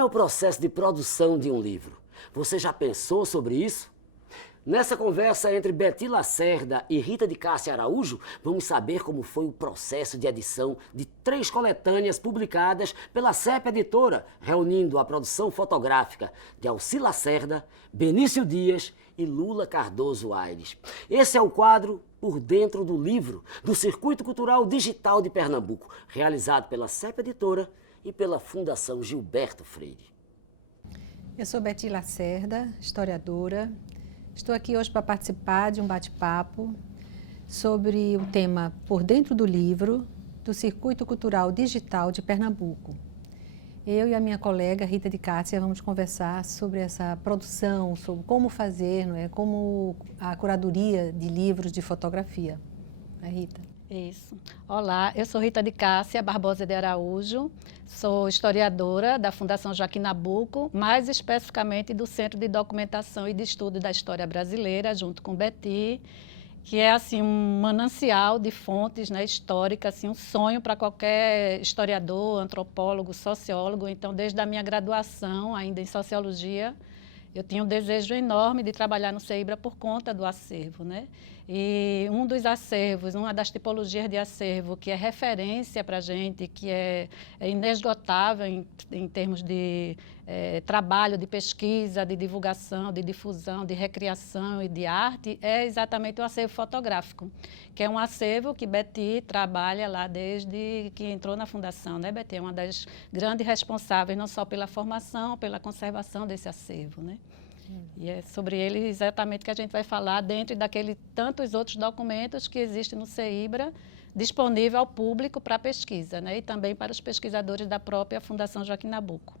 Como é o processo de produção de um livro? Você já pensou sobre isso? Nessa conversa entre Betty Lacerda e Rita de Cássia Araújo, vamos saber como foi o processo de edição de 3 coletâneas publicadas pela CEP Editora, reunindo a produção fotográfica de Alci Lacerda, Benício Dias e Lula Cardoso Aires. Esse é o quadro Por Dentro do Livro, do Circuito Cultural Digital de Pernambuco, realizado pela CEP Editora e pela Fundação Gilberto Freire. Eu sou Betty Lacerda, historiadora. Estou aqui hoje para participar de um bate-papo sobre o tema Por Dentro do Livro, do Circuito Cultural Digital de Pernambuco. Eu e a minha colega Rita de Cássia vamos conversar sobre essa produção, sobre como fazer, não é? Como a curadoria de livros de fotografia. É, Rita? Isso. Olá, eu sou Rita de Cássia Barbosa de Araújo, sou historiadora da Fundação Joaquim Nabuco, mais especificamente do Centro de Documentação e de Estudo da História Brasileira, junto com Betty, que é assim um manancial de fontes, né, históricas, assim, um sonho para qualquer historiador, antropólogo, sociólogo. Então, desde a minha graduação, ainda em Sociologia, eu tinha um desejo enorme de trabalhar no CEIBRA por conta do acervo, né? E um dos acervos, uma das tipologias de acervo que é referência para a gente, que é inesgotável em termos de trabalho, de pesquisa, de divulgação, de difusão, de recriação e de arte, é exatamente o acervo fotográfico, que é um acervo que Betty trabalha lá desde que entrou na Fundação, né, Betty? É uma das grandes responsáveis, não só pela formação, pela conservação desse acervo, né? E é sobre ele exatamente que a gente vai falar, dentro daquele tantos outros documentos que existem no CEIBRA, disponível ao público para pesquisa, né? E também para os pesquisadores da própria Fundação Joaquim Nabuco.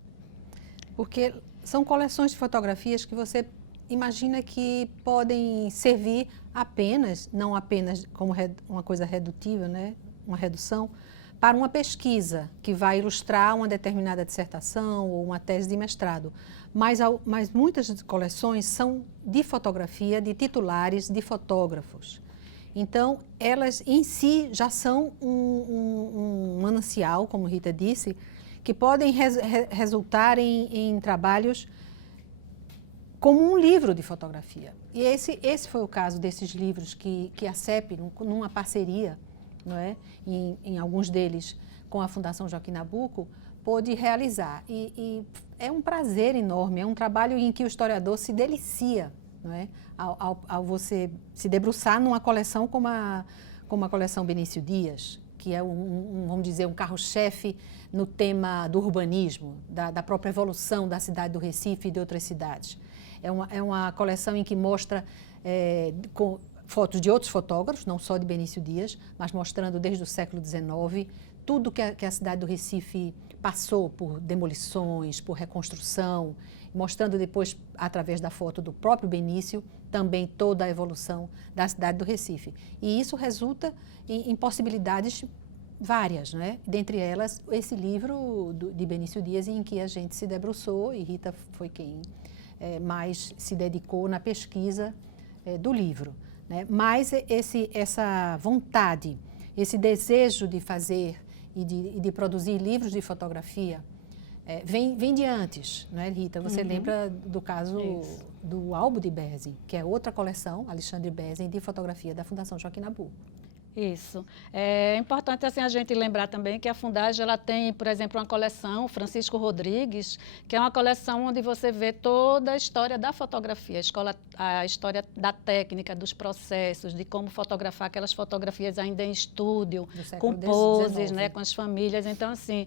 Porque são coleções de fotografias que você imagina que podem servir apenas, não apenas como uma coisa redutiva, né? Uma redução, para uma pesquisa que vai ilustrar uma determinada dissertação ou uma tese de mestrado. Mas muitas coleções são de fotografia, de titulares, de fotógrafos. Então, elas em si já são um manancial, como Rita disse, que podem resultar em trabalhos como um livro de fotografia. E esse foi o caso desses livros que a CEP, numa parceria, não é? Em alguns deles com a Fundação Joaquim Nabuco, pôde realizar. E é um prazer enorme, é um trabalho em que o historiador se delicia, não é? Ao você se debruçar numa coleção como a coleção Benício Dias, que é vamos dizer, um carro-chefe no tema do urbanismo, da própria evolução da cidade do Recife e de outras cidades. É uma coleção em que mostra com fotos de outros fotógrafos, não só de Benício Dias, mas mostrando desde o século XIX tudo que a cidade do Recife passou por demolições, por reconstrução, mostrando depois, através da foto do próprio Benício, também toda a evolução da cidade do Recife. E isso resulta em possibilidades várias, né? Dentre elas, esse livro de Benício Dias, em que a gente se debruçou, e Rita foi quem mais se dedicou na pesquisa do livro, né? Mas essa vontade, esse desejo de fazer e de produzir livros de fotografia vem de antes, não é, Rita? Você lembra do caso do álbum de Berzin, que é outra coleção, Alexandre Berzin, de fotografia da Fundação Joaquim Nabuco. Isso. É importante assim, a gente lembrar também que a Fundagem ela tem, por exemplo, uma coleção, Francisco Rodrigues, que é uma coleção onde você vê toda a história da fotografia, a história da técnica, dos processos, de como fotografar aquelas fotografias ainda em estúdio, com poses, né, com as famílias. Então, assim,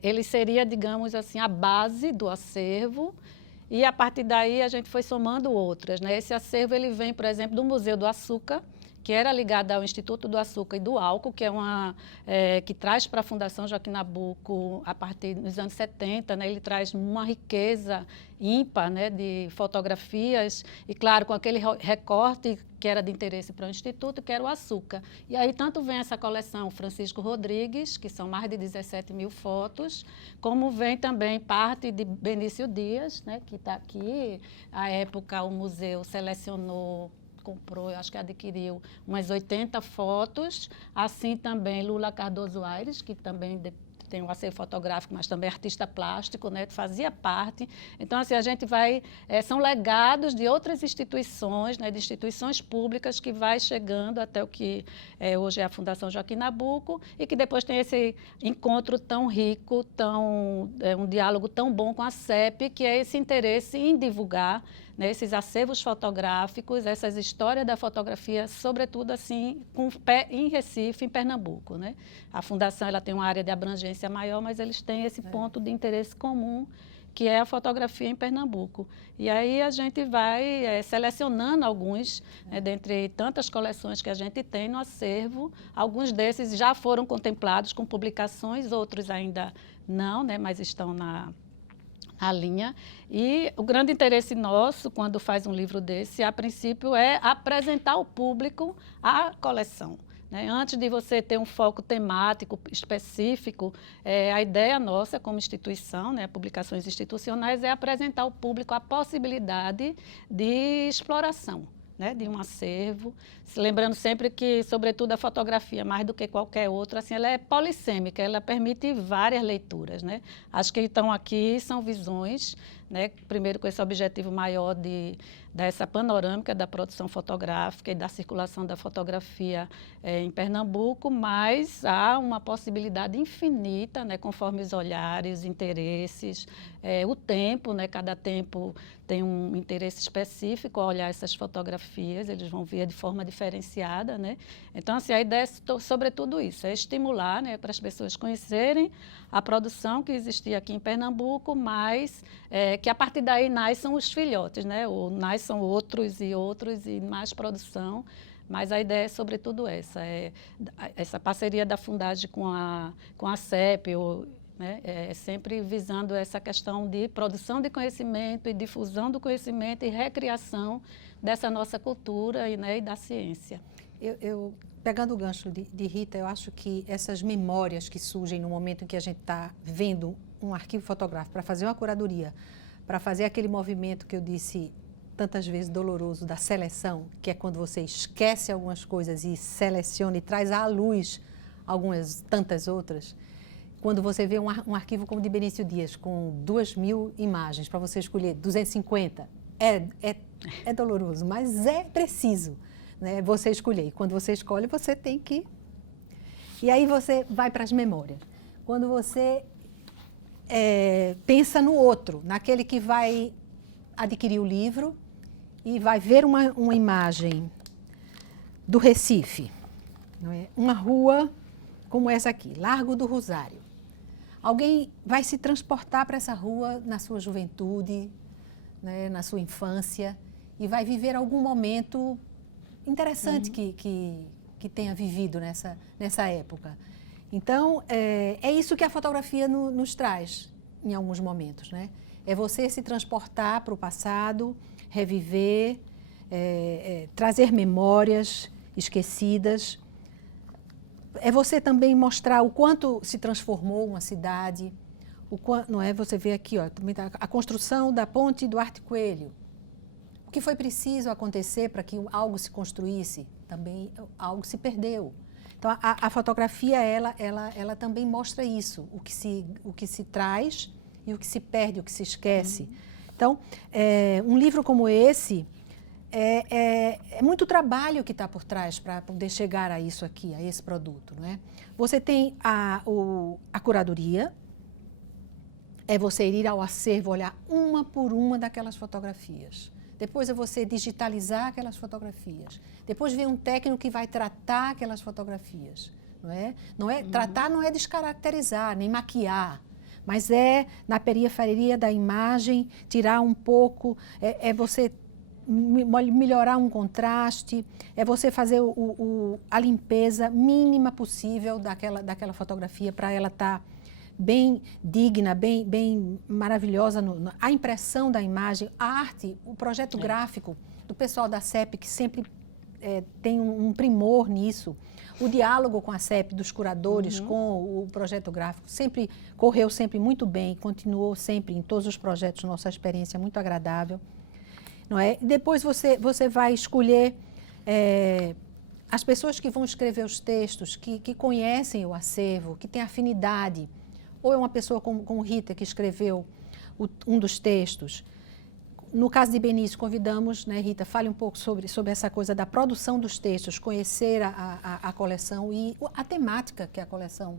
ele seria, digamos assim, a base do acervo. E, a partir daí, a gente foi somando outras, né? Esse acervo ele vem, por exemplo, do Museu do Açúcar, que era ligada ao Instituto do Açúcar e do Álcool, que é que traz para a Fundação Joaquim Nabuco, a partir dos anos 70, né, ele traz uma riqueza ímpar, né, de fotografias, e claro, com aquele recorte que era de interesse para o Instituto, que era o açúcar. E aí tanto vem essa coleção Francisco Rodrigues, que são mais de 17 mil fotos, como vem também parte de Benício Dias, né, que está aqui. À época o museu selecionou, comprou, eu acho que adquiriu umas 80 fotos, assim também Lula Cardoso Aires, que também tem o acervo fotográfico, mas também artista plástico, né, fazia parte. Então, assim, a gente vai, são legados de outras instituições, né, de instituições públicas que vai chegando até o que hoje é a Fundação Joaquim Nabuco e que depois tem esse encontro tão rico, um diálogo tão bom com a CEP, que é esse interesse em divulgar, né, esses acervos fotográficos, essas histórias da fotografia, sobretudo assim, com pé em Recife, em Pernambuco, né? A Fundação ela tem uma área de abrangência maior, mas eles têm esse ponto de interesse comum, que é a fotografia em Pernambuco. E aí a gente vai selecionando alguns, dentre tantas coleções que a gente tem no acervo. Alguns desses já foram contemplados com publicações, outros ainda não, né, mas estão na linha. E o grande interesse nosso, quando faz um livro desse, a princípio, é apresentar ao público a coleção. Né? Antes de você ter um foco temático específico, a ideia nossa como instituição, né, publicações institucionais, é apresentar ao público a possibilidade de exploração, né, de um acervo, lembrando sempre que, sobretudo, a fotografia, mais do que qualquer outra, assim, ela é polissêmica, ela permite várias leituras, né? As que estão aqui são visões, né, primeiro com esse objetivo maior dessa panorâmica da produção fotográfica e da circulação da fotografia em Pernambuco, mas há uma possibilidade infinita, né, conforme os olhares, os interesses, o tempo, né, cada tempo tem um interesse específico ao olhar essas fotografias, eles vão ver de forma diferenciada, né? Então, assim, a ideia é sobretudo isso, é estimular, né, para as pessoas conhecerem a produção que existia aqui em Pernambuco, mas que a partir daí nasçam os filhotes, né? Ou nasçam outros e mais produção, mas a ideia é sobretudo essa parceria da Fundagem com a CEP, né, sempre visando essa questão de produção de conhecimento e difusão do conhecimento e recriação dessa nossa cultura e da ciência. Pegando o gancho de Rita, eu acho que essas memórias que surgem no momento em que a gente está vendo um arquivo fotográfico para fazer uma curadoria, para fazer aquele movimento que eu disse tantas vezes doloroso da seleção, que é quando você esquece algumas coisas e seleciona e traz à luz algumas tantas outras. Quando você vê um arquivo como o de Benício Dias, com 2.000 imagens, para você escolher 250, é doloroso, mas é preciso, né, você escolher. E quando você escolhe, você tem que... E aí você vai para as memórias. Quando você pensa no outro, naquele que vai adquirir o livro e vai ver uma imagem do Recife, não é? Uma rua como essa aqui, Largo do Rosário. Alguém vai se transportar para essa rua na sua juventude, né, na sua infância, e vai viver algum momento interessante que tenha vivido nessa época. Então, é isso que a fotografia nos traz em alguns momentos, né? É você se transportar para o passado, reviver, trazer memórias esquecidas. É você também mostrar o quanto se transformou uma cidade, não é? Você vê aqui, ó, a construção da ponte Duarte Coelho. O que foi preciso acontecer para que algo se construísse? Também algo se perdeu. Então, a fotografia, ela também mostra isso, o que se traz e o que se perde, o que se esquece. Então, um livro como esse, é muito trabalho que está por trás para poder chegar a isso aqui, a esse produto, não é? Você tem a curadoria, é você ir ao acervo, olhar uma por uma daquelas fotografias. Depois é você digitalizar aquelas fotografias. Depois vem um técnico que vai tratar aquelas fotografias, não é? Tratar não é descaracterizar, nem maquiar, mas na periferia da imagem, tirar um pouco, você melhorar um contraste, é você fazer a limpeza mínima possível daquela fotografia para ela estar bem digna, bem maravilhosa. A impressão da imagem, a arte, o projeto gráfico do pessoal da CEP, que sempre tem um primor nisso. O diálogo com a CEP, dos curadores, com o projeto gráfico, correu sempre muito bem, continuou sempre em todos os projetos, nossa experiência é muito agradável. Não é? Depois você vai escolher as pessoas que vão escrever os textos, que conhecem o acervo, que têm afinidade ou é uma pessoa como Rita, que escreveu um dos textos. No caso de Benício, convidamos, né, Rita, fale um pouco sobre essa coisa da produção dos textos, conhecer a coleção e a temática que a coleção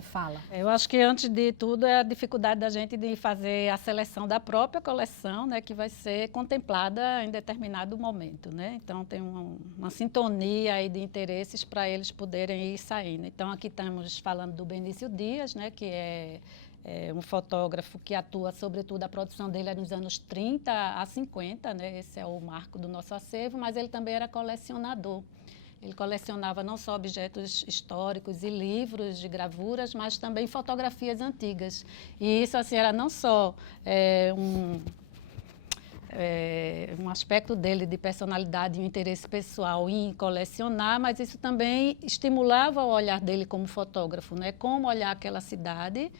fala. Eu acho que, antes de tudo, é a dificuldade da gente de fazer a seleção da própria coleção, né, que vai ser contemplada em determinado momento, né? Então, tem uma sintonia aí de interesses para eles poderem ir saindo. Então, aqui estamos falando do Benício Dias, né, que é um fotógrafo que atua, sobretudo, a produção dele é nos anos 30 a 50, né? Esse é o marco do nosso acervo, mas ele também era colecionador. Ele colecionava não só objetos históricos e livros de gravuras, mas também fotografias antigas. E isso, assim, era não só um aspecto dele de personalidade e um interesse pessoal em colecionar, mas isso também estimulava o olhar dele como fotógrafo, né? Como olhar aquela cidade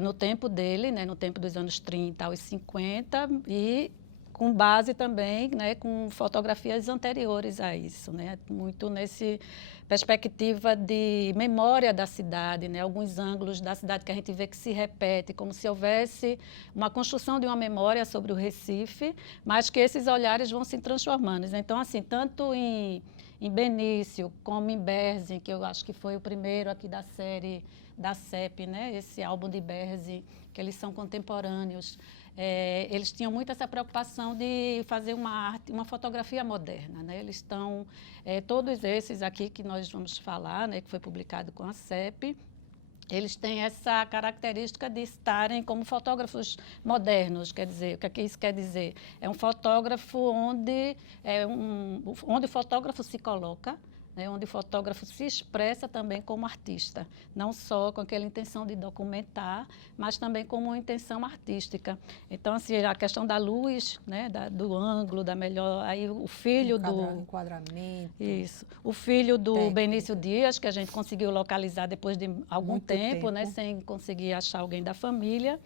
no tempo dele, né? No tempo dos anos 30 aos 50, e com base também, né, com fotografias anteriores a isso, né? Muito nesse perspectiva de memória da cidade, né? Alguns ângulos da cidade que a gente vê que se repete, como se houvesse uma construção de uma memória sobre o Recife, mas que esses olhares vão se transformando. Então, assim, tanto em Benício como em Berzin, que eu acho que foi o primeiro aqui da série da CEP, né? Esse álbum de Berzin, que eles são contemporâneos. Eles tinham muito essa preocupação de fazer uma fotografia moderna, né? Eles estão, todos esses aqui que nós vamos falar, né, que foi publicado com a CEP, eles têm essa característica de estarem como fotógrafos modernos. Quer dizer, o que é que isso quer dizer? É um fotógrafo onde o fotógrafo se coloca, né, onde o fotógrafo se expressa também como artista, não só com aquela intenção de documentar, mas também como uma intenção artística. Então, assim, a questão da luz, né, do ângulo, da melhor... Aí o filho do... Enquadramento. Isso. O filho do Técnica. Benício Dias, que a gente conseguiu localizar depois de algum tempo, né, sem conseguir achar alguém da família.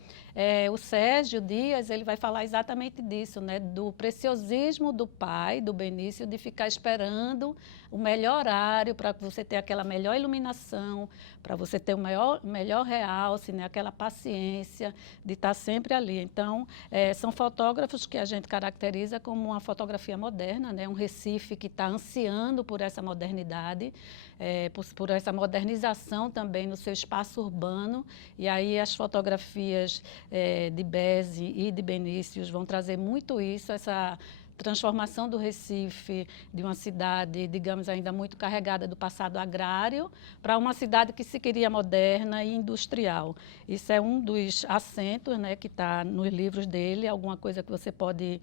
O Sérgio Dias, ele vai falar exatamente disso, né, do preciosismo do pai, do Benício, de ficar esperando o melhor horário para você ter aquela melhor iluminação, para você ter o melhor realce, né, aquela paciência de estar sempre ali. Então, são fotógrafos que a gente caracteriza como uma fotografia moderna, né, um Recife que está ansiando por essa modernidade, por essa modernização também no seu espaço urbano. E aí as fotografias de Berzin e de Benício vão trazer muito isso, essa transformação do Recife, de uma cidade, digamos, ainda muito carregada do passado agrário, para uma cidade que se queria moderna e industrial. Isso é um dos acentos, né, que está nos livros dele, alguma coisa que você pode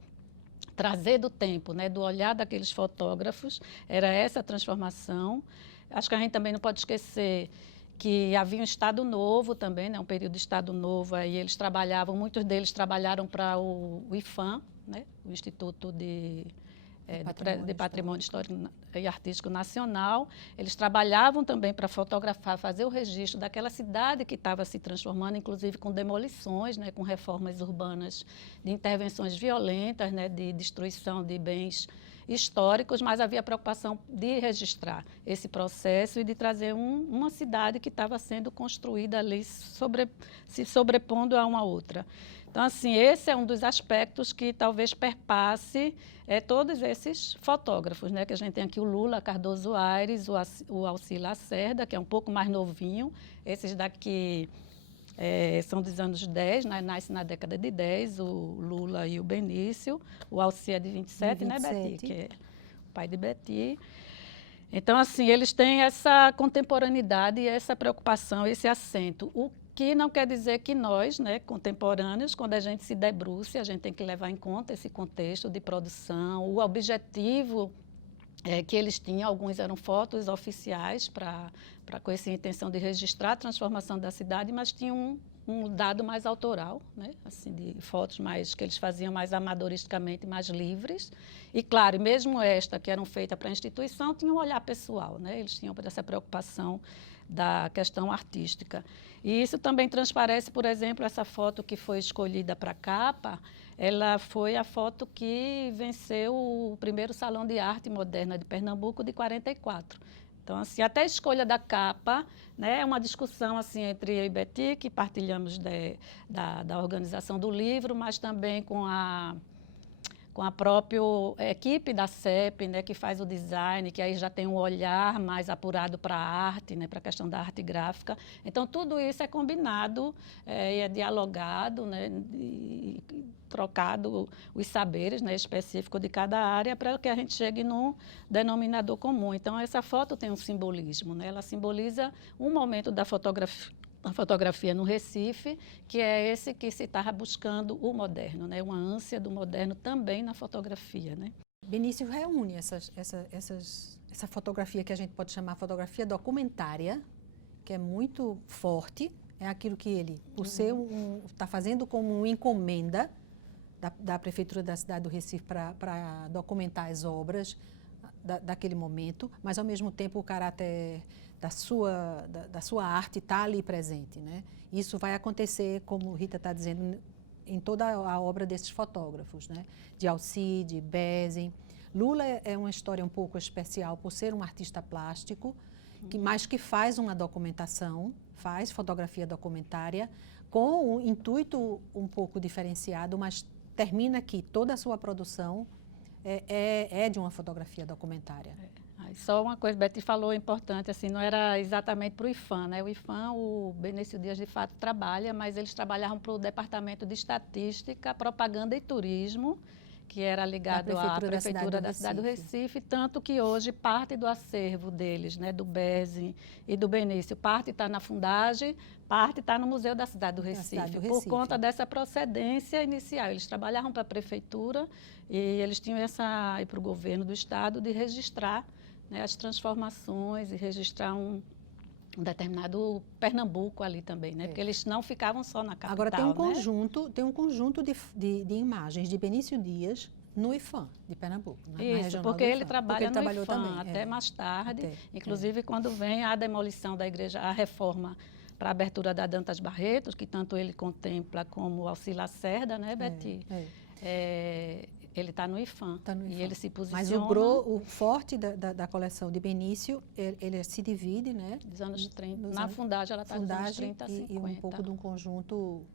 trazer do tempo, né, do olhar daqueles fotógrafos, era essa transformação. Acho que a gente também não pode esquecer que havia um Estado Novo também, né, um período de Estado Novo, aí eles trabalhavam, muitos deles trabalharam para o IPHAN, né, o Instituto de Patrimônio Histórico e Artístico Nacional. Eles trabalhavam também para fotografar, fazer o registro daquela cidade que estava se transformando, inclusive com demolições, né, com reformas urbanas, de intervenções violentas, né, de destruição de bens históricos, mas havia preocupação de registrar esse processo e de trazer uma cidade que estava sendo construída ali, se sobrepondo a uma outra. Então, assim, esse é um dos aspectos que talvez perpasse todos esses fotógrafos, né? Que a gente tem aqui o Lula Cardoso Aires, o Alci Lacerda, que é um pouco mais novinho. Esses daqui são dos anos 10, né? Nasce na década de 10, o Lula e o Benício. O Alci é de 27, né, Beti? Que é o pai de Beti. Então, assim, eles têm essa contemporaneidade e essa preocupação, esse acento. O que não quer dizer que nós, né, contemporâneos, quando a gente se debruça, a gente tem que levar em conta esse contexto de produção, o objetivo que eles tinham. Alguns eram fotos oficiais com essa intenção de registrar a transformação da cidade, mas tinham um dado mais autoral, né, assim, de fotos que eles faziam mais amadoristicamente, mais livres. E, claro, mesmo esta, que eram feitas para a instituição, tinha um olhar pessoal, né, eles tinham essa preocupação da questão artística. E isso também transparece, por exemplo, essa foto que foi escolhida para a capa, ela foi a foto que venceu o primeiro Salão de Arte Moderna de Pernambuco, de 44. Então, assim, até a escolha da capa, né, é uma discussão assim, entre eu e Betty, que partilhamos da organização do livro, mas também com a própria equipe da CEP, né, que faz o design, que aí já tem um olhar mais apurado para a arte, né, para a questão da arte gráfica. Então, tudo isso é combinado e é dialogado, né, e trocado os saberes, né, específicos de cada área para que a gente chegue num denominador comum. Então, essa foto tem um simbolismo, né, ela simboliza um momento da fotografia no Recife, que é esse que se estava buscando o moderno, né? Uma ânsia do moderno também na fotografia, né? Benício reúne essa fotografia que a gente pode chamar fotografia documentária, que é muito forte, é aquilo que ele, por ser está fazendo como uma encomenda da Prefeitura da cidade do Recife para documentar as obras daquele momento, mas ao mesmo tempo o caráter da sua arte está ali presente, né? Isso vai acontecer, como Rita está dizendo, em toda a obra desses fotógrafos, né? De Alcide, Bézing. Lula é uma história um pouco especial por ser um artista plástico, mas que faz uma documentação, faz fotografia documentária, com um intuito um pouco diferenciado, mas termina que toda a sua produção é de uma fotografia documentária. Só uma coisa, Betty falou importante, assim, não era exatamente para o IFAM, né? O IFAM, o Benício Dias, de fato, trabalha, mas eles trabalhavam para o Departamento de Estatística, Propaganda e Turismo, que era ligado à Prefeitura da cidade do Recife, tanto que hoje parte do acervo deles, né, do Bézing e do Benício, parte está na Fundagem, parte está no Museu da cidade do Recife, por conta dessa procedência inicial. Eles trabalhavam para a Prefeitura e eles tinham e para o governo do Estado, de registrar, né, as transformações e registrar um determinado Pernambuco ali também, né? Porque eles não ficavam só na capital. Agora tem um conjunto de imagens de Benício Dias no IFAM de Pernambuco. Isso, porque ele trabalha no IFAM também, até mais tarde, inclusive quando vem a demolição da igreja, a reforma para a abertura da Dantas Barretos, que tanto ele contempla como Alcir Lacerda, né, Betty? Ele está no IFAM, e ele se posiciona... Mas o forte da coleção de Benício, ele se divide, né? Dos anos 30. Na Fundagem, ela está dos anos 30 a 50. E um pouco de um conjunto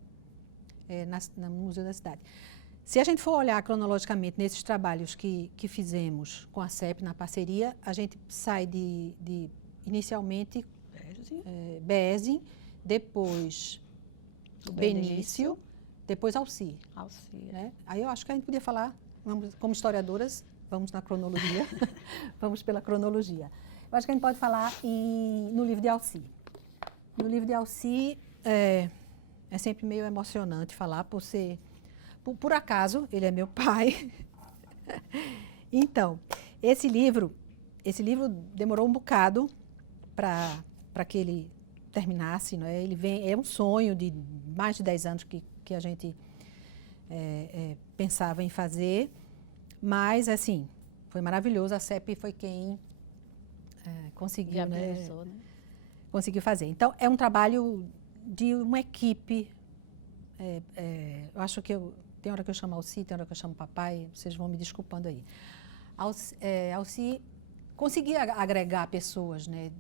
no Museu da Cidade. Se a gente for olhar cronologicamente nesses trabalhos que fizemos com a CEP na parceria, a gente sai inicialmente Bézing, depois Benício, depois Alcir. Né? Aí eu acho que a gente podia falar, como historiadoras, vamos na cronologia, vamos pela cronologia. Eu acho que a gente pode falar no livro de Alcir. No livro de Alcir, é sempre meio emocionante falar, por acaso, ele é meu pai. Então, esse livro demorou um bocado para que ele terminasse, não é? É um sonho de mais de 10 anos que a gente pensava em fazer, mas, assim, foi maravilhoso. A CEP foi quem conseguiu, né? Conseguiu fazer. Então, é um trabalho de uma equipe. Eu acho que tem hora que eu chamo Alcir, tem hora que eu chamo papai, vocês vão me desculpando aí. Alcir conseguia agregar pessoas, né?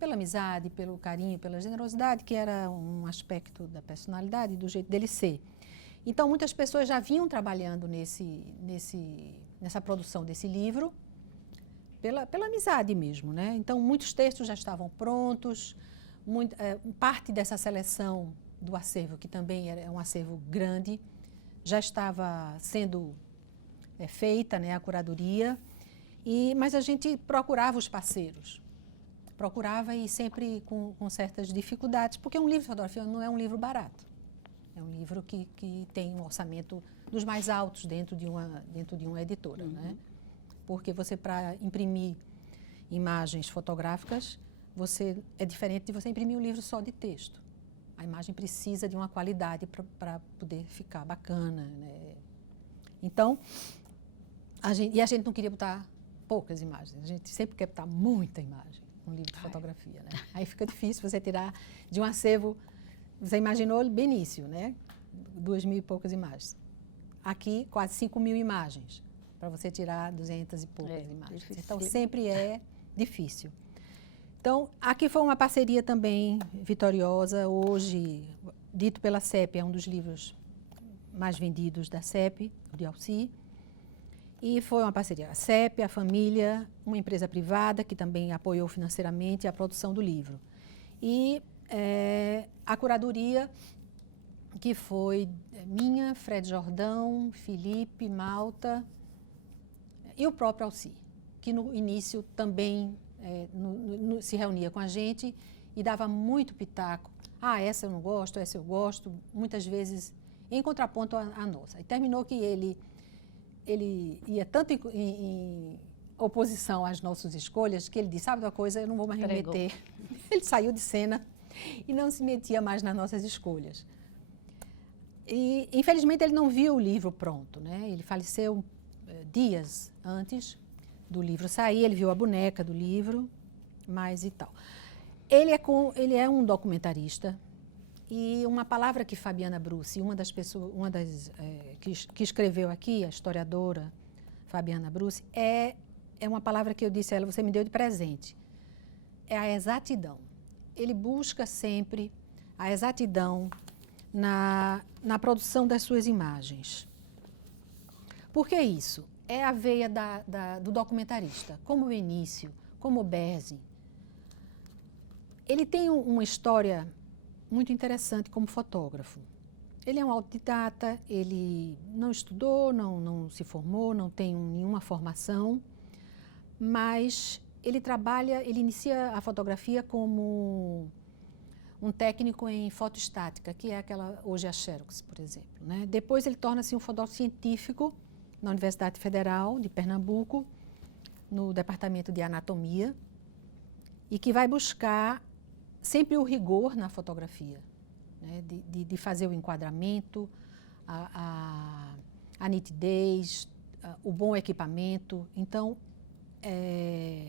Pela amizade, pelo carinho, pela generosidade, que era um aspecto da personalidade, do jeito dele ser. Então, muitas pessoas já vinham trabalhando nessa produção desse livro, pela amizade mesmo, né? Então, muitos textos já estavam prontos, parte dessa seleção do acervo, que também é um acervo grande, já estava sendo feita, né, a curadoria, mas a gente procurava os parceiros. Procurava e sempre com certas dificuldades, porque um livro de fotografia não é um livro barato. É um livro que tem um orçamento dos mais altos dentro de uma editora, né? Porque para imprimir imagens fotográficas, é diferente de você imprimir um livro só de texto. A imagem precisa de uma qualidade para poder ficar bacana, né? Então, a gente não queria botar poucas imagens, a gente sempre quer botar muita imagem. Um livro de fotografia, né? Aí fica difícil você tirar de um acervo. Você imaginou Benício, né? 2.000 e poucas imagens. Aqui, quase 5.000 imagens, para você tirar 200 e poucas imagens. Difícil. Então, sempre é difícil. Então, aqui foi uma parceria também vitoriosa. Hoje, dito pela CEP, é um dos livros mais vendidos da CEP, de Alci. E foi uma parceria. A CEP, a família, uma empresa privada que também apoiou financeiramente a produção do livro. E a curadoria, que foi minha, Fred Jordão, Felipe, Malta e o próprio Alci, que no início também se reunia com a gente e dava muito pitaco. Ah, essa eu não gosto, essa eu gosto, muitas vezes em contraponto à nossa. E terminou que ele ia tanto em oposição às nossas escolhas que ele disse, sabe uma coisa, eu não vou mais me meter. Ele saiu de cena e não se metia mais nas nossas escolhas. E, infelizmente, ele não viu o livro pronto, né? Ele faleceu dias antes do livro sair, ele viu a boneca do livro, mas e tal. Ele é um documentarista e uma palavra que Fabiana Bruce, uma das que escreveu aqui, a historiadora Fabiana Bruce, é uma palavra que eu disse a ela, você me deu de presente, é a exatidão. Ele busca sempre a exatidão na produção das suas imagens. Por que isso? É a veia do documentarista, como o Benício, como o Berzi. Ele tem uma história muito interessante como fotógrafo. Ele é um autodidata, ele não estudou, não se formou, não tem nenhuma formação, mas ele inicia a fotografia como um técnico em fotoestática, que é hoje a Xerox, por exemplo, né? Depois ele torna-se um fotógrafo científico na Universidade Federal de Pernambuco, no Departamento de Anatomia, e que vai buscar sempre o rigor na fotografia, né? de fazer o enquadramento, a nitidez, o bom equipamento. Então,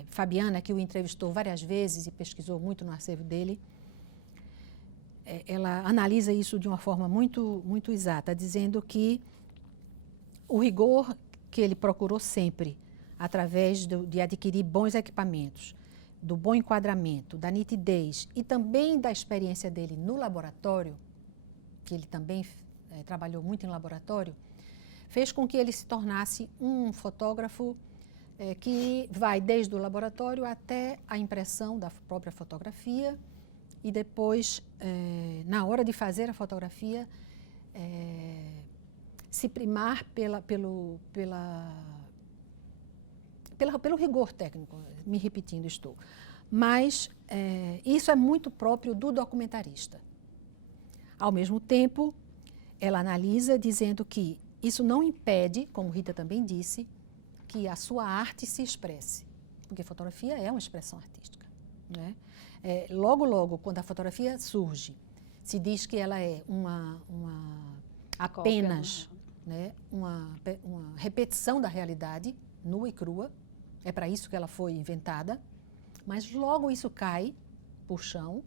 Fabiana, que o entrevistou várias vezes e pesquisou muito no acervo dele, ela analisa isso de uma forma muito, muito exata, dizendo que o rigor que ele procurou sempre, através de adquirir bons equipamentos, do bom enquadramento, da nitidez e também da experiência dele no laboratório, que ele também trabalhou muito em laboratório, fez com que ele se tornasse um fotógrafo que vai desde o laboratório até a impressão da própria fotografia e depois, na hora de fazer a fotografia, se primar pelo rigor técnico, me repetindo estou. Mas isso é muito próprio do documentarista. Ao mesmo tempo, ela analisa dizendo que isso não impede, como Rita também disse, que a sua arte se expresse, porque fotografia é uma expressão artística, né? Logo, quando a fotografia surge, se diz que ela é apenas uma repetição da realidade, nua e crua, é para isso que ela foi inventada, mas logo isso cai por chão,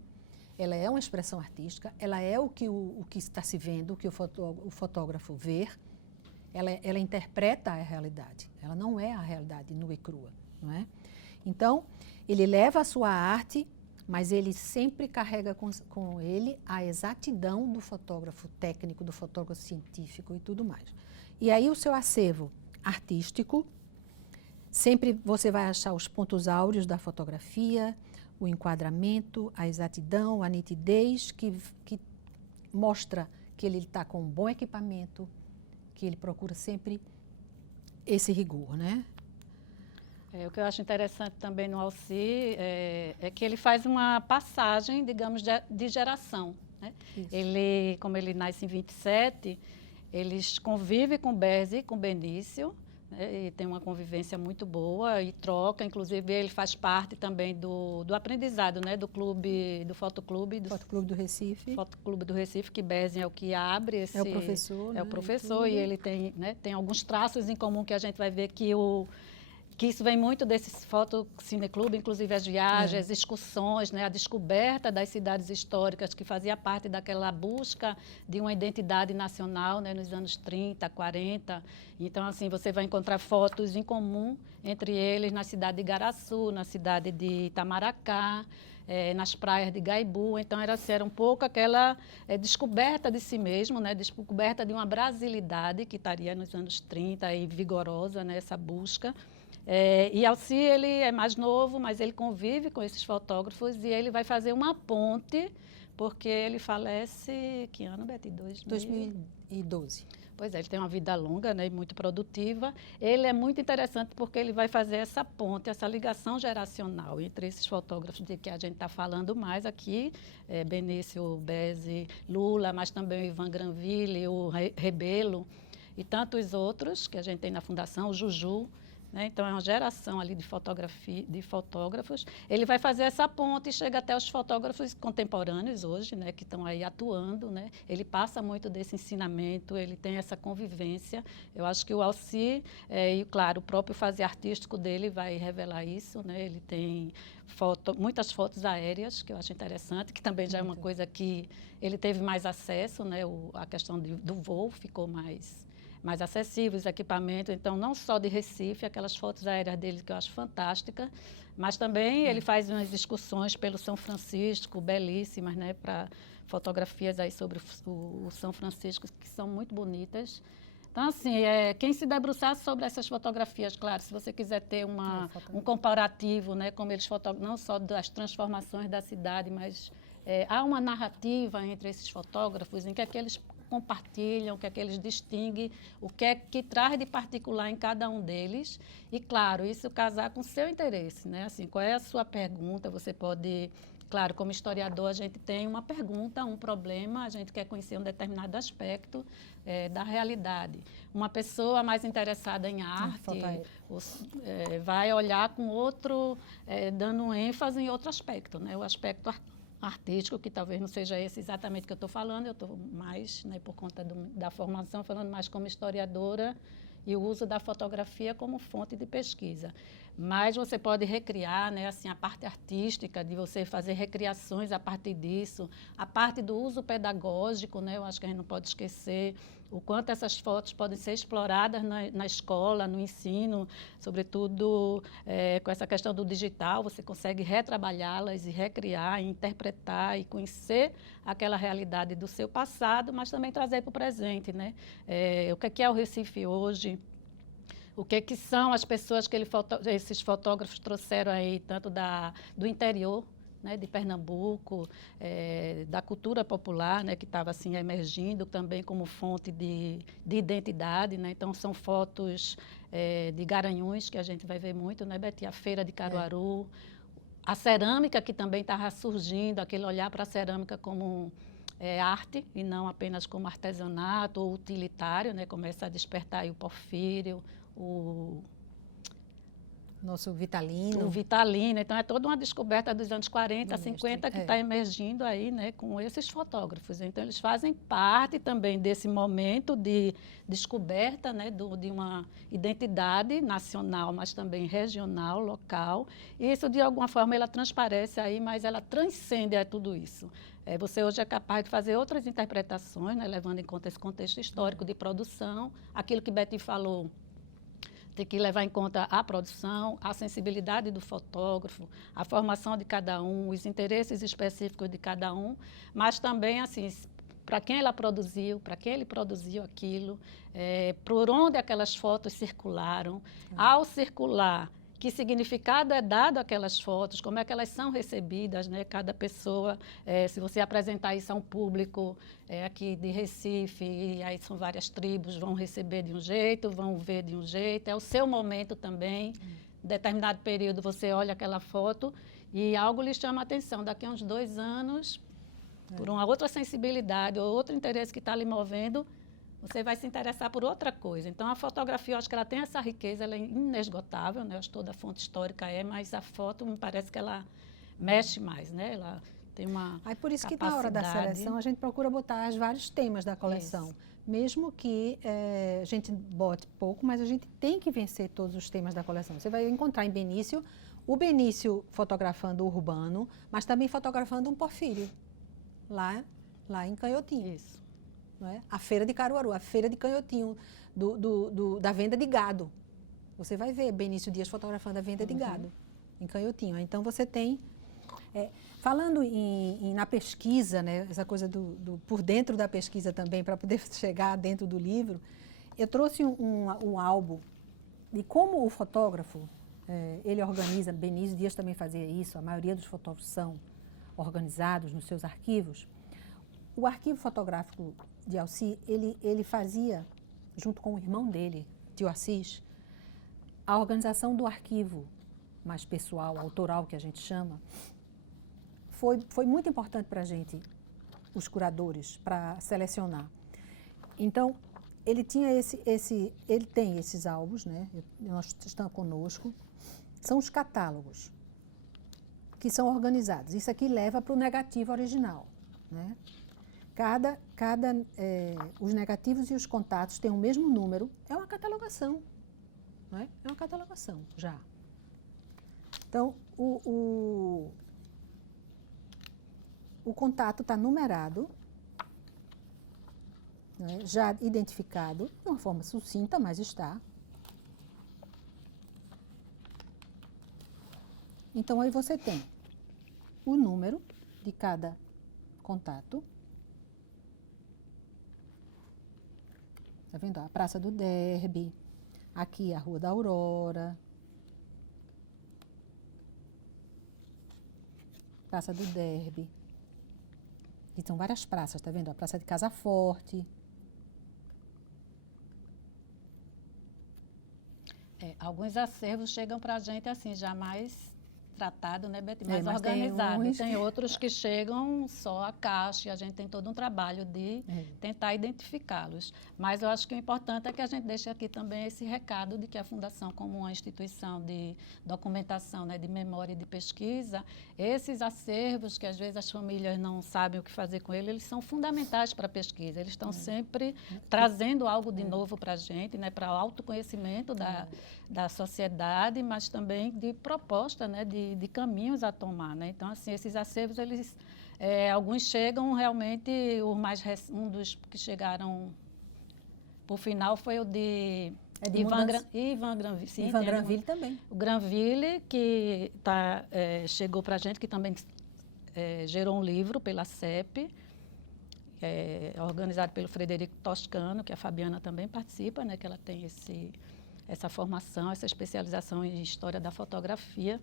ela é uma expressão artística, ela é o que está se vendo, o que o fotógrafo vê, ela interpreta a realidade, ela não é a realidade nua e crua, não é? Então, ele leva a sua arte, mas ele sempre carrega com ele a exatidão do fotógrafo técnico, do fotógrafo científico e tudo mais. E aí o seu acervo artístico, sempre você vai achar os pontos áureos da fotografia, o enquadramento, a exatidão, a nitidez, que mostra que ele está com um bom equipamento, que ele procura sempre esse rigor, né? O que eu acho interessante também no Alci é que ele faz uma passagem, digamos, de geração, né? Ele, como ele nasce em 27, ele convive com o Berzi, com o Benício, né? E tem uma convivência muito boa e troca. Inclusive, ele faz parte também do aprendizado, né? Do Fotoclube do Recife. Fotoclube do Recife, que Berzi é o que abre esse... É o professor, É o professor, e ele tem alguns traços em comum que a gente vai ver que que isso vem muito desses fotocineclube, inclusive as viagens, as excursões, né, a descoberta das cidades históricas, que fazia parte daquela busca de uma identidade nacional, né, nos anos 30, 40. Então, assim, você vai encontrar fotos em comum entre eles na cidade de Igaraçu, na cidade de Itamaracá, nas praias de Gaibu. Então, era um pouco aquela descoberta de si mesmo, né? Descoberta de uma brasilidade que estaria nos anos 30 aí, vigorosa, né? Essa busca. E Alci, ele é mais novo, mas ele convive com esses fotógrafos e ele vai fazer uma ponte, porque ele falece, que ano, Betty? 2012. Pois é, ele tem uma vida longa, né, e muito produtiva. Ele é muito interessante porque ele vai fazer essa ponte, essa ligação geracional entre esses fotógrafos de que a gente está falando mais aqui, Benício Bezzi, Lula, mas também o Ivan Granville, o Rebelo e tantos outros que a gente tem na Fundação, o Juju. Né? Então, é uma geração ali de fotógrafos. Ele vai fazer essa ponte e chega até os fotógrafos contemporâneos hoje, né, que estão aí atuando. Né? Ele passa muito desse ensinamento, ele tem essa convivência. Eu acho que o Alci, e claro, o próprio fazer artístico dele vai revelar isso. Né? Ele tem muitas fotos aéreas, que eu acho interessante, que também já é uma coisa que ele teve mais acesso, né? A questão do voo ficou mais acessíveis, equipamentos, então não só de Recife, aquelas fotos aéreas dele que eu acho fantástica, mas também ele faz umas excursões pelo São Francisco, belíssimas, né, para fotografias aí sobre o São Francisco, que são muito bonitas. Então, assim, quem se debruçar sobre essas fotografias, claro, se você quiser ter um comparativo, né, como eles fotografam, não só das transformações da cidade, mas há uma narrativa entre esses fotógrafos em que eles compartilham, o que é que eles distinguem, o que é que traz de particular em cada um deles. E, claro, isso casar com o seu interesse, né? Assim, qual é a sua pergunta? Você pode... Claro, como historiador, a gente tem uma pergunta, um problema, a gente quer conhecer um determinado aspecto da realidade. Uma pessoa mais interessada em arte vai olhar com outro, dando ênfase em outro aspecto, né? O aspecto artístico, que talvez não seja esse exatamente que eu estou falando, eu estou mais, né, por conta da formação, falando mais como historiadora e o uso da fotografia como fonte de pesquisa. Mas você pode recriar, né, assim, a parte artística, de você fazer recriações a partir disso, a parte do uso pedagógico, né, eu acho que a gente não pode esquecer o quanto essas fotos podem ser exploradas na escola, no ensino, sobretudo com essa questão do digital, você consegue retrabalhá-las e recriar, e interpretar e conhecer aquela realidade do seu passado, mas também trazer para o presente, né? O que é o Recife hoje? O que são as pessoas que esses fotógrafos trouxeram aí, tanto do interior, né, de Pernambuco, da cultura popular, né, que estava assim, emergindo também como fonte de identidade. Né? Então, são fotos de Garanhuns, que a gente vai ver muito, né, Betty? A Feira de Caruaru, a cerâmica, que também estava surgindo, aquele olhar para a cerâmica como arte e não apenas como artesanato ou utilitário, né? Começa a despertar aí o Porfírio, o Vitalino. O Vitalino. Então, é toda uma descoberta dos anos 40, 50, que está emergindo aí, né, com esses fotógrafos. Então, eles fazem parte também desse momento de descoberta, né, de uma identidade nacional, mas também regional, local. E isso, de alguma forma, ela transparece aí, mas ela transcende a tudo isso. Você hoje é capaz de fazer outras interpretações, né, levando em conta esse contexto histórico de produção, aquilo que Betty falou, tem que levar em conta a produção, a sensibilidade do fotógrafo, a formação de cada um, os interesses específicos de cada um, mas também, assim, para quem ela produziu, para quem ele produziu aquilo, por onde aquelas fotos circularam, ao circular, que significado é dado àquelas fotos, como é que elas são recebidas, né? Cada pessoa, se você apresentar isso a um público aqui de Recife, e aí são várias tribos, vão receber de um jeito, vão ver de um jeito, é o seu momento também. Em determinado período você olha aquela foto e algo lhe chama a atenção. Daqui a uns 2 anos, por uma outra sensibilidade ou outro interesse que está lhe movendo, você vai se interessar por outra coisa. Então, a fotografia, eu acho que ela tem essa riqueza, ela é inesgotável, né? Eu acho que toda a fonte histórica mas a foto me parece que ela mexe mais, né? Ela tem uma Aí por isso que na hora da seleção a gente procura botar os vários temas da coleção. Isso. Mesmo que a gente bote pouco, mas a gente tem que vencer todos os temas da coleção. Você vai encontrar em Benício, o Benício fotografando o urbano, mas também fotografando um Porfírio, lá em Canhotinho. Isso. Não é? A feira de Caruaru, a feira de Canhotinho, da venda de gado. Você vai ver Benício Dias fotografando a venda de gado em Canhotinho. Então você tem... falando na pesquisa, né, essa coisa por dentro da pesquisa também, para poder chegar dentro do livro, eu trouxe um álbum de como o fotógrafo, ele organiza, Benício Dias também fazia isso, a maioria dos fotógrafos são organizados nos seus arquivos. O arquivo fotográfico de Alci, ele fazia, junto com o irmão dele, tio Assis, a organização do arquivo mais pessoal, autoral, que a gente chama, foi muito importante para a gente, os curadores, para selecionar. Então, ele tem esses álbuns, né? Nós estamos conosco, são os catálogos que são organizados. Isso aqui leva para o negativo original, né? Os negativos e os contatos têm o mesmo número, é uma catalogação, não é? É uma catalogação, já. Então, o contato está numerado, né, já identificado, de uma forma sucinta, mas está. Então, aí você tem o número de cada contato. Está vendo? A Praça do Derby, aqui a Rua da Aurora, Praça do Derby. E são várias praças, está vendo? A Praça de Casa Forte. Alguns acervos chegam para a gente assim, já mais tratado, né, Betty? Mais organizado. Tem outros que chegam só a caixa e a gente tem todo um trabalho de tentar identificá-los. Mas eu acho que o importante é que a gente deixe aqui também esse recado de que a Fundação, como uma instituição de documentação, né, de memória e de pesquisa, esses acervos que às vezes as famílias não sabem o que fazer com eles são fundamentais para a pesquisa. Eles estão sempre trazendo algo de novo para a gente, né, para o autoconhecimento da sociedade, mas também de proposta, né, de caminhos a tomar, né? Então, assim, esses acervos, eles, alguns chegam realmente, um dos que chegaram por final foi o de Ivan Granville. Sim, Ivan Granville também. O Granville, que chegou para a gente, que também gerou um livro pela CEP, organizado pelo Frederico Toscano, que a Fabiana também participa, né? Que ela tem essa formação, essa especialização em história da fotografia.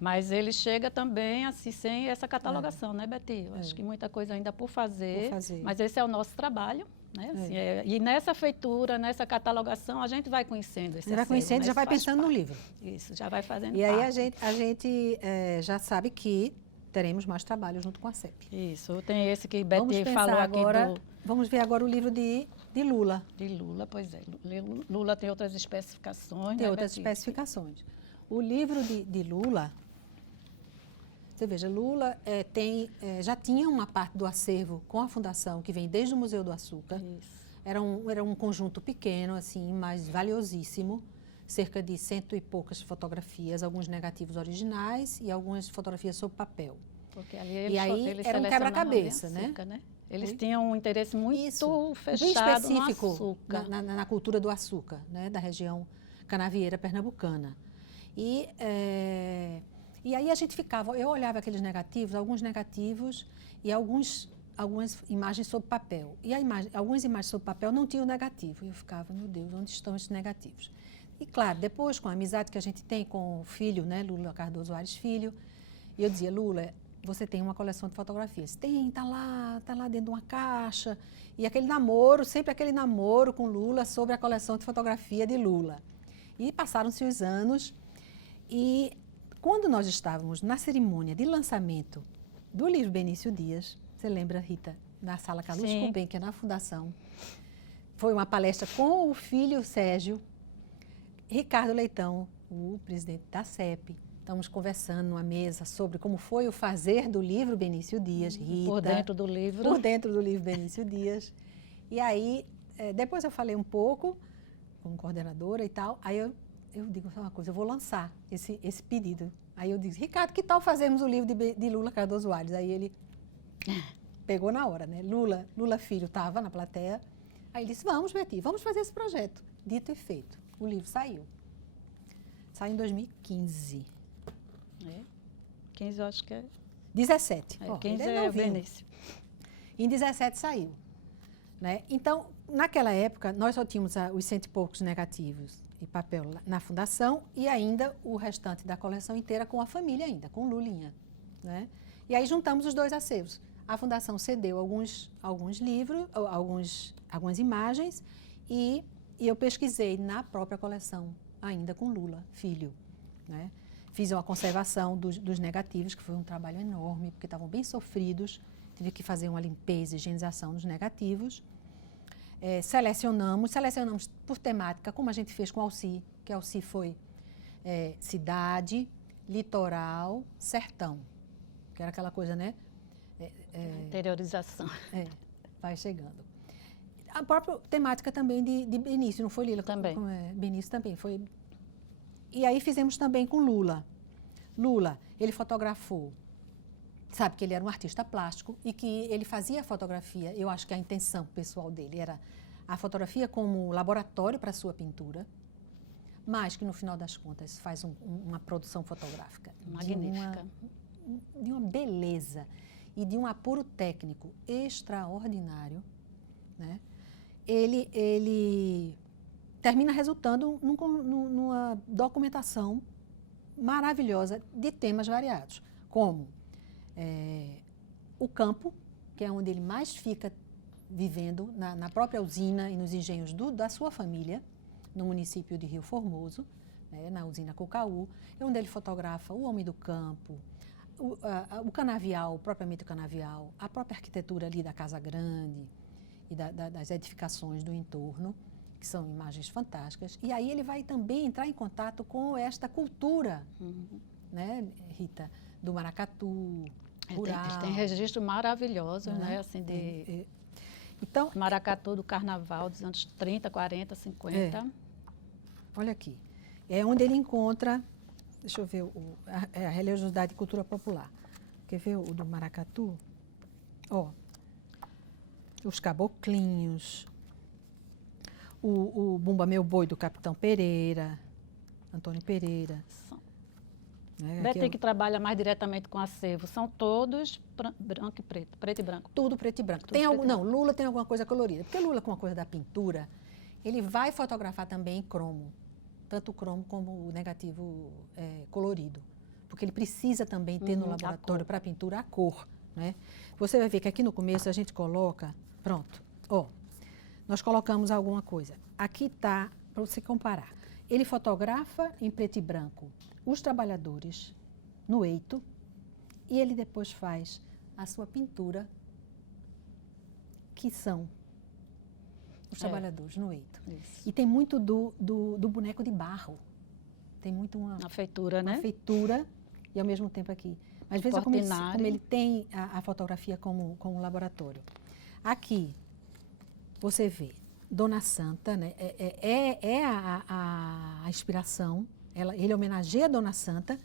Mas ele chega também assim, sem essa catalogação, né, Betty? Eu acho que muita coisa ainda por fazer, mas esse é o nosso trabalho, né? Assim, e nessa feitura, nessa catalogação, a gente vai conhecendo esse acervo. Vai conhecendo e já vai pensando no livro. Isso, já vai fazendo E parte. aí a gente já sabe que teremos mais trabalho junto com a CEP. Isso, tem esse que Betty falou agora, aqui Vamos ver agora o livro de Lula. De Lula, pois é. Lula tem outras especificações, Tem né, outras Betty? especificações. O livro de Lula, você veja, Lula já tinha uma parte do acervo com a Fundação, que vem desde o Museu do Açúcar. Isso. Era um conjunto pequeno, assim, mas valiosíssimo, cerca de 100 e poucas fotografias, alguns negativos originais e algumas fotografias sob papel. Porque ali eles era um quebra-cabeça, né? Eles tinham um interesse muito fechado bem específico no açúcar. Na cultura do açúcar, né? Da região canavieira pernambucana. E aí a gente eu olhava aqueles negativos, alguns negativos e algumas imagens sob papel. E algumas imagens sob papel não tinham negativo. E eu ficava, meu Deus, onde estão esses negativos? E claro, depois, com a amizade que a gente tem com o filho, né, Lula Cardoso Aires Filho, eu dizia, Lula, você tem uma coleção de fotografias. Tem, tá lá dentro de uma caixa. E aquele namoro, sempre aquele namoro com Lula sobre a coleção de fotografia de Lula. E passaram-se os anos e quando nós estávamos na cerimônia de lançamento do livro Benício Dias, você lembra, Rita, na Sala Carlos Gulbenkian, na Fundação, foi uma palestra com o filho Sérgio, Ricardo Leitão, o presidente da CEP, Estamos conversando numa mesa sobre como foi o fazer do livro Benício Dias, Rita. Por dentro do livro. Por dentro do livro Benício Dias. E aí, depois eu falei um pouco como coordenadora e tal, aí eu digo só uma coisa, eu vou lançar esse pedido. Aí eu disse, Ricardo, que tal fazermos o livro de Lula Cardoso Aires? Aí ele pegou na hora, né? Lula Filho estava na plateia. Aí ele disse, vamos, Beti, vamos fazer esse projeto. Dito e feito. O livro saiu. Saiu em 2015. 15 eu acho que é. 17. 15 ele é o novinho. Benício. Em 17 saiu. Né? Então, naquela época, nós só tínhamos os 100 e poucos negativos e papel na fundação e ainda o restante da coleção inteira com a família ainda, com Lulinha. Né? E aí juntamos os dois acervos. A fundação cedeu alguns livros, algumas imagens e eu pesquisei na própria coleção, ainda com Lula, filho. Né? Fiz uma conservação dos negativos, que foi um trabalho enorme, porque estavam bem sofridos. Tive que fazer uma limpeza e higienização dos negativos. Selecionamos por temática, como a gente fez com a Alci, que a Alci foi cidade, litoral, sertão. Que era aquela coisa, né? Interiorização. Vai chegando. A própria temática também de Benício, não foi Lila? Também. Benício também foi. E aí fizemos também com Lula. Lula, ele fotografou. Sabe que ele era um artista plástico e que ele fazia a fotografia, eu acho que a intenção pessoal dele era a fotografia como laboratório para a sua pintura, mas que no final das contas faz uma produção fotográfica. Magnífica. De uma beleza e de um apuro técnico extraordinário. Né? Ele termina resultando numa documentação maravilhosa de temas variados, como o campo, que é onde ele mais fica vivendo, na própria usina e nos engenhos da sua família, no município de Rio Formoso, né, na usina Cocaú, é onde ele fotografa o homem do campo, o canavial, propriamente o canavial, a própria arquitetura ali da Casa Grande e das edificações do entorno, que são imagens fantásticas. E aí ele vai também entrar em contato com esta cultura, né, Rita, do maracatu, rural. Eles têm registro maravilhoso, né? Assim, Então, maracatu do carnaval dos anos 30, 40, 50. Olha aqui. É onde ele encontra, deixa eu ver, a religiosidade e cultura popular. Quer ver o do maracatu? Ó, os caboclinhos, o Bumba Meu Boi do Capitão Pereira, Antônio Pereira. Né? Beti que trabalha mais diretamente com acervo, são todos branco e preto, preto e branco. Tudo preto e branco. Não, Lula tem alguma coisa colorida, porque Lula, com a coisa da pintura, ele vai fotografar também em cromo, tanto o cromo como o negativo colorido, porque ele precisa também ter no laboratório para a pintura a cor. Né? Você vai ver que aqui no começo a gente coloca, pronto, ó, nós colocamos alguma coisa. Aqui está, para você comparar, ele fotografa em preto e branco os trabalhadores no eito e ele depois faz a sua pintura, que são os trabalhadores no eito. Isso. E tem muito do boneco de barro. Tem muito a feitura, né? Uma feitura e ao mesmo tempo aqui. Mas veja como ele tem a fotografia como laboratório. Aqui, você vê Dona Santa, né? A inspiração. Ele homenageia a Dona Santa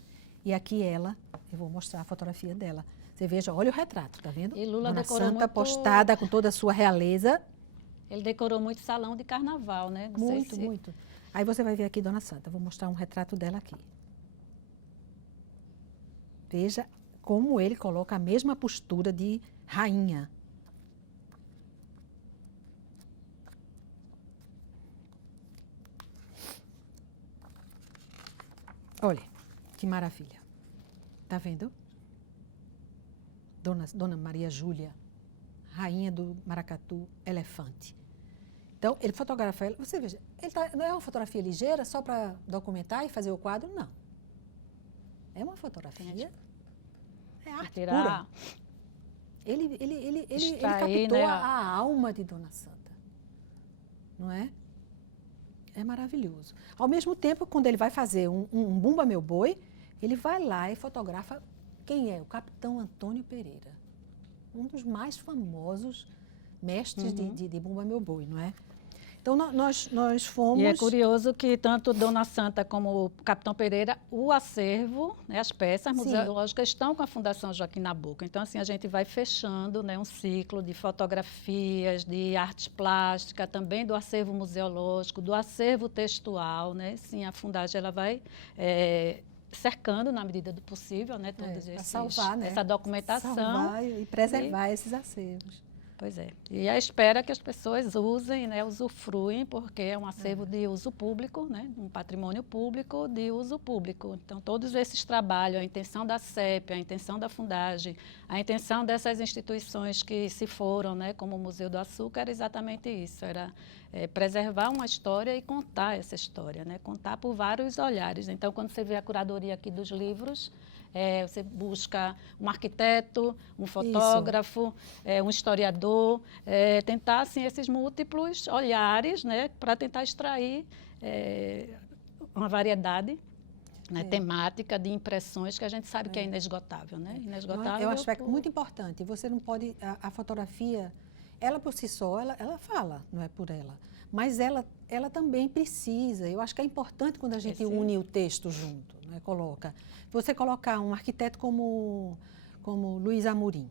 e aqui eu vou mostrar a fotografia dela. Você veja, olha o retrato, tá vendo? E Lula Dona decorou Santa muito, postada com toda a sua realeza. Ele decorou muito salão de carnaval, né? Muito. Aí você vai ver aqui Dona Santa. Vou mostrar um retrato dela aqui. Veja como ele coloca a mesma postura de rainha. Olha, que maravilha. Tá vendo? Dona Maria Júlia, rainha do maracatu, elefante. Então, ele fotografa ela. Você veja, não é uma fotografia ligeira só para documentar e fazer o quadro, não. É uma fotografia. É arte pura. Ele captou, né, a alma de Dona Santa. Não é? É maravilhoso. Ao mesmo tempo, quando ele vai fazer um Bumba Meu Boi, Ele vai lá e fotografa quem é? O capitão Antônio Pereira, um dos mais famosos mestres de Bumba Meu Boi, não é? Então, nós fomos... E é curioso que tanto Dona Santa como o Capitão Pereira, o acervo, né, as peças museológicas estão com a Fundação Joaquim Nabuco. Então, assim, a gente vai fechando, né, um ciclo de fotografias, de artes plásticas, também do acervo museológico, do acervo textual, né? Sim, a Fundagem ela vai cercando, na medida do possível, né, todos salvar, né? essa documentação. Salvar e preservar esses acervos. Pois é. E a espera que as pessoas usem, né, usufruem, porque é um acervo de uso público, né, um patrimônio público de uso público. Então, todos esses trabalhos, a intenção da CEP, a intenção da Fundagem, a intenção dessas instituições que se foram, né, como o Museu do Açúcar, era exatamente isso, era preservar uma história e contar essa história, né, contar por vários olhares. Então, quando você vê a curadoria aqui dos livros, você busca um arquiteto, um fotógrafo, um historiador, tentar assim, esses múltiplos olhares, né, para tentar extrair uma variedade, né, temática de impressões que a gente sabe que é inesgotável. Né? Inesgotável. É um aspecto muito importante. Você não pode... A fotografia, ela por si só, ela fala, não é por ela. Mas ela também precisa. Eu acho que é importante quando a gente une o texto junto, né, coloca. Você colocar um arquiteto como Luiz Amorim.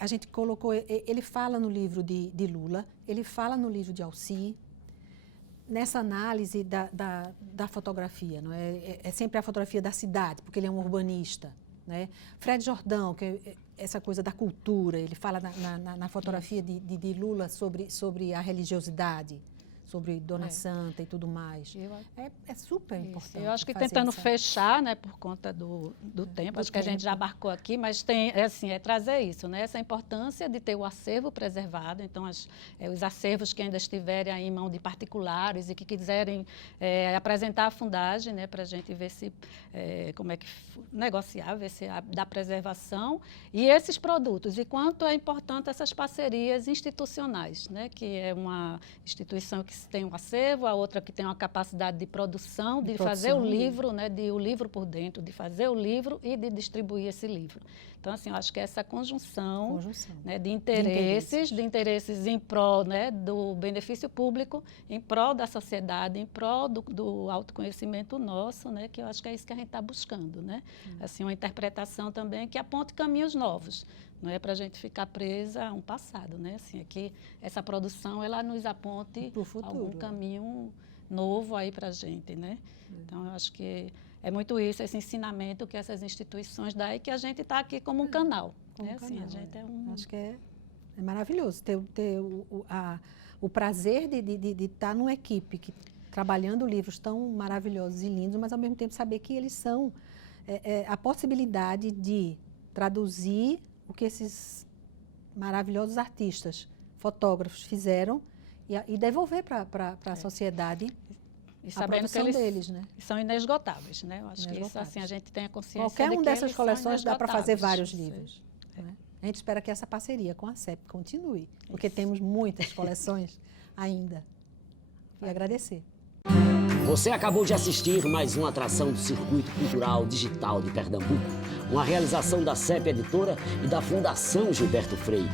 A gente colocou, ele fala no livro de Lula, ele fala no livro de Alci, nessa análise da fotografia, não é? É sempre a fotografia da cidade, porque ele é um urbanista. Né? Fred Jordão, que é essa coisa da cultura, ele fala na fotografia de Lula sobre a religiosidade, sobre Dona Santa e tudo mais. É super importante. Eu acho que tentando fechar, né, por conta do tempo, acho que a gente já abarcou aqui, mas tem, trazer isso, né, essa importância de ter o acervo preservado. Então, os acervos que ainda estiverem aí em mão de particulares e que quiserem apresentar a Fundagem, né, para a gente ver se, como é que negociar, ver se dá preservação. E esses produtos, e quanto é importante essas parcerias institucionais, né, que é uma instituição que tem um acervo, a outra que tem uma capacidade de produção, de fazer o livro, né, o livro por dentro, de fazer o livro e de distribuir esse livro. Então, assim, eu acho que essa conjunção né, de interesses em prol, né, do benefício público, em prol da sociedade, em prol do autoconhecimento nosso, né, que eu acho que é isso que a gente está buscando, né? Assim, uma interpretação também que aponte caminhos novos. Não é para a gente ficar presa a um passado, né? Assim, que essa produção ela nos aponte algum caminho novo aí para a gente, né? Então, eu acho que é muito isso, esse ensinamento que essas instituições dão e que a gente está aqui como um canal. Né? Assim, a gente acho que é maravilhoso ter o prazer de estar numa equipe trabalhando livros tão maravilhosos e lindos, mas ao mesmo tempo saber que eles são a possibilidade de traduzir o que esses maravilhosos artistas, fotógrafos fizeram e devolver para a sociedade a produção deles, né? São inesgotáveis, né? Eu acho que isso, assim, a gente tem a consciência Qualquer de um que dessas eles coleções são dá para fazer vários inesgotáveis. livros. Né? A gente espera que essa parceria com a CEP continue, porque temos muitas coleções ainda. E agradecer. Você acabou de assistir mais uma atração do Circuito Cultural Digital de Pernambuco, uma realização da CEP Editora e da Fundação Gilberto Freire.